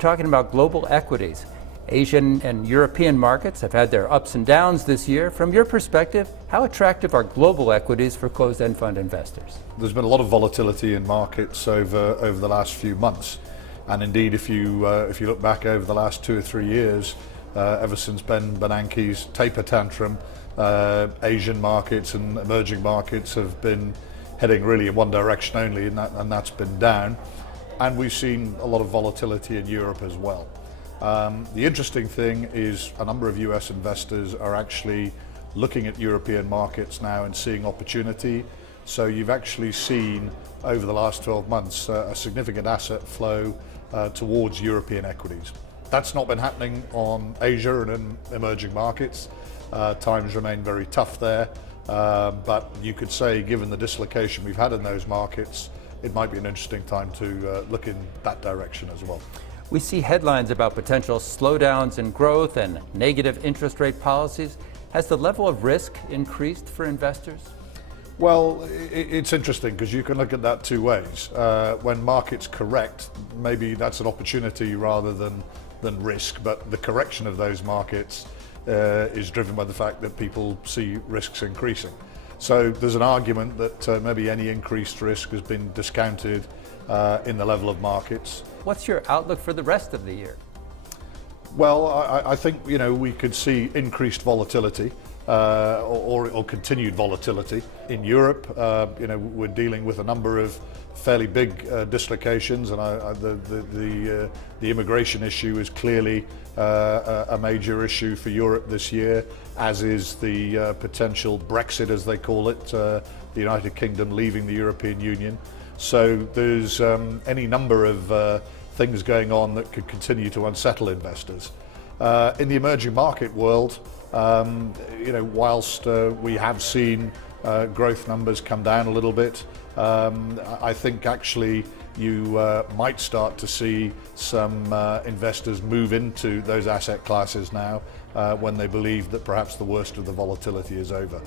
talking about global equities. Asian and European markets have had their ups and downs this year. From your perspective, how attractive are global equities for closed-end fund investors? There's been a lot of volatility in markets over the last few months, and indeed, if you look back over the last 2 or 3 years, ever since Ben Bernanke's taper tantrum, Asian markets and emerging markets have been heading really in one direction only, and that's been down. And we've seen a lot of volatility in Europe as well. The interesting thing is a number of US investors are actually looking at European markets now and seeing opportunity. So you've actually seen over the last 12 months a significant asset flow towards European equities. That's not been happening on Asia and in emerging markets. Times remain very tough there, but you could say, given the dislocation we've had in those markets, it might be an interesting time to look in that direction as well. We see headlines about potential slowdowns in growth and negative interest rate policies. Has the level of risk increased for investors? Well, it's interesting because you can look at that two ways. When markets correct, maybe that's an opportunity rather than risk, but the correction of those markets is driven by the fact that people see risks increasing. So there's an argument that maybe any increased risk has been discounted in the level of markets. What's your outlook for the rest of the year? Well, I think we could see increased volatility or continued volatility in Europe. We're dealing with a number of fairly big dislocations, and the immigration issue is clearly a major issue for Europe this year, as is the potential Brexit, as they call it, the United Kingdom leaving the European Union. So there's any number of things going on that could continue to unsettle investors. In the emerging market world, whilst we have seen growth numbers come down a little bit, I think actually you might start to see some investors move into those asset classes now when they believe that perhaps the worst of the volatility is over.